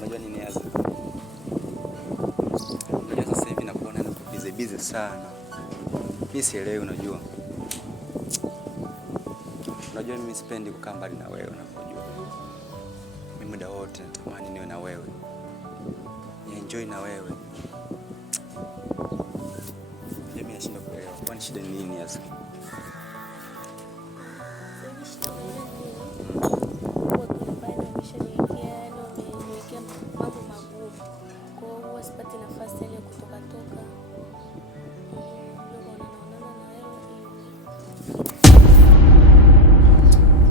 Unajua nini hasa? Unajua sasa hivi nakuona na busy sana. Mimi sielewi unajua. Unajua mimi sipendi kukaa mbali na wewe unapojua. Mimi muda wote natamani niwe na wewe. Enjoy na wewe. Mimi nashinda kuelewa. Kwani shida ni nini hasa?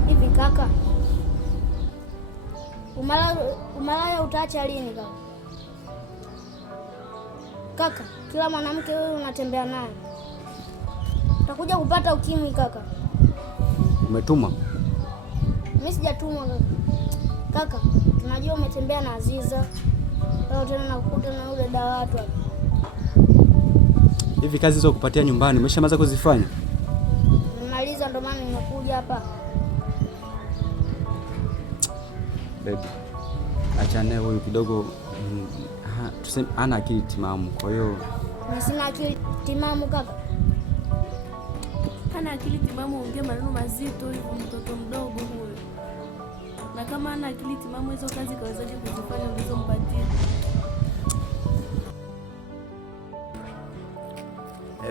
Hivi kaka, umalaya utaacha lini kaka? Kaka, kila mwanamke wewe unatembea naye utakuja kupata ukimwi kaka. Umetuma? Mimi sijatumwa kaka. Kaka, tunajua umetembea na Aziza. Leo tena nakukuta na yule dada watu hapa. Hivi kazi hizo kupatia nyumbani umeshamaliza kuzifanya? Nimemaliza ndo maana nimekuja hapa. Baby, achane huyu kidogo, tuseme ana akili timamu, kwa hiyo mimi sina akili timamu kaka. Hana akili timamu, ongea maneno mazito hivyo, mtoto mdogo huyo. Na kama hana akili timamu, hizo kazi kawezaje kuzifanya ulizompatia?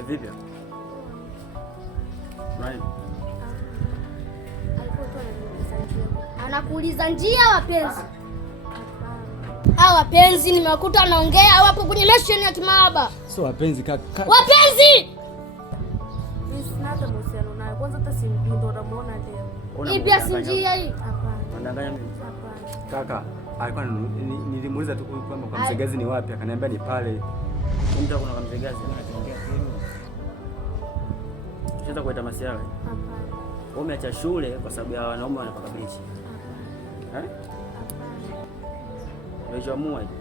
Vipi? Right. Anakuuliza njia wapenzi. Hao wapenzi nimewakuta anaongea au hapo kwenye mission ya kimahaba. Sio wapenzi kaka. Wapenzi! Mimi sina hata mahusiano naye. Kwanza hata simjui, ndo namuona leo. Hii pia si njia hii. Hapana. Unadanganya mimi? Hapana. Kaka, alikuwa nilimuuliza tu kwamba kwa Mzegazi ni wapi, akaniambia ni pale. Mtu kuna kwa Mzegazi anatembea sehemu. Unaweza kuita masiara? Hapana. Wewe umeacha shule kwa sababu ya wanaume wanapaka bleach. Hapana. Eh? Ulichoamua hivi?